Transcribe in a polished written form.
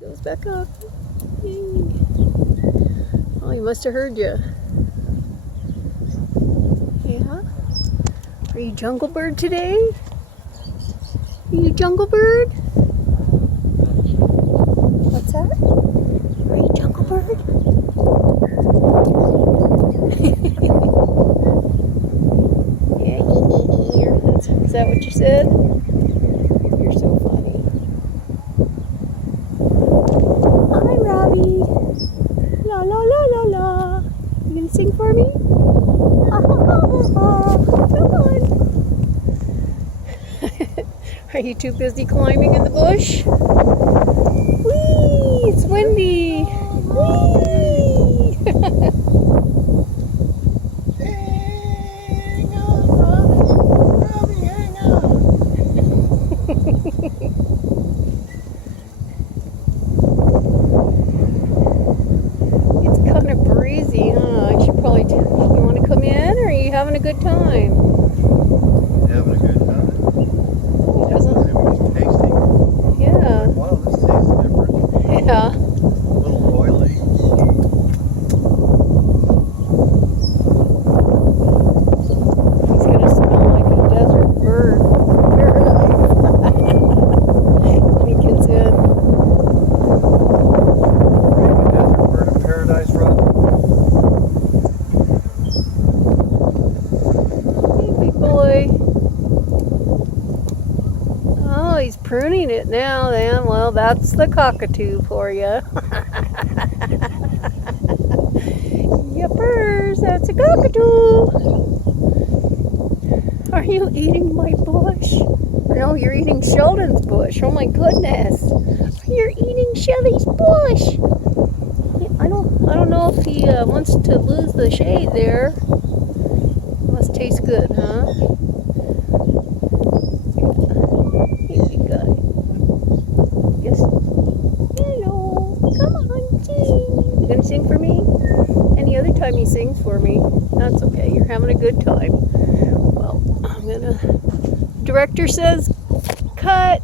Goes back up. Yay. Oh, he must have heard you. Yeah? Are you Jungle Bird today? Are you Jungle Bird? What's that? Are you Jungle Bird? Yeah, is that what you said? You're so funny. Hi, Ravi. La la la la la. You gonna sing for me? Ah, ha, ha, ha, ha. Come on. Are you too busy climbing in the bush? Whee! It's windy. Whee! Hang on, Ravi, hang on. It's kind of breezy, huh? I should probably. You want to come in, or are you having a good time? Having a good time. It doesn't. Everybody's tasting. Yeah. Like, wow, this tastes different. Yeah. A little oily. He's gonna smell like a desert bird. Paradise. When he gets in. Desert bird of paradise, Rob. Hey, big boy. Oh, he's pruning it now then. Well, that's the cockatoo for you. Yippers, that's a cockatoo. Are you eating my bush? No, you're eating Sheldon's bush. Oh my goodness. You're eating Shelly's bush. I don't know if he wants to lose the shade there. Must taste good, huh? Here we go. Yes. Hello. Come on, sing. You gonna sing for me? Any other time he sings for me, that's okay. You're having a good time. Well, I'm gonna. Director says, cut.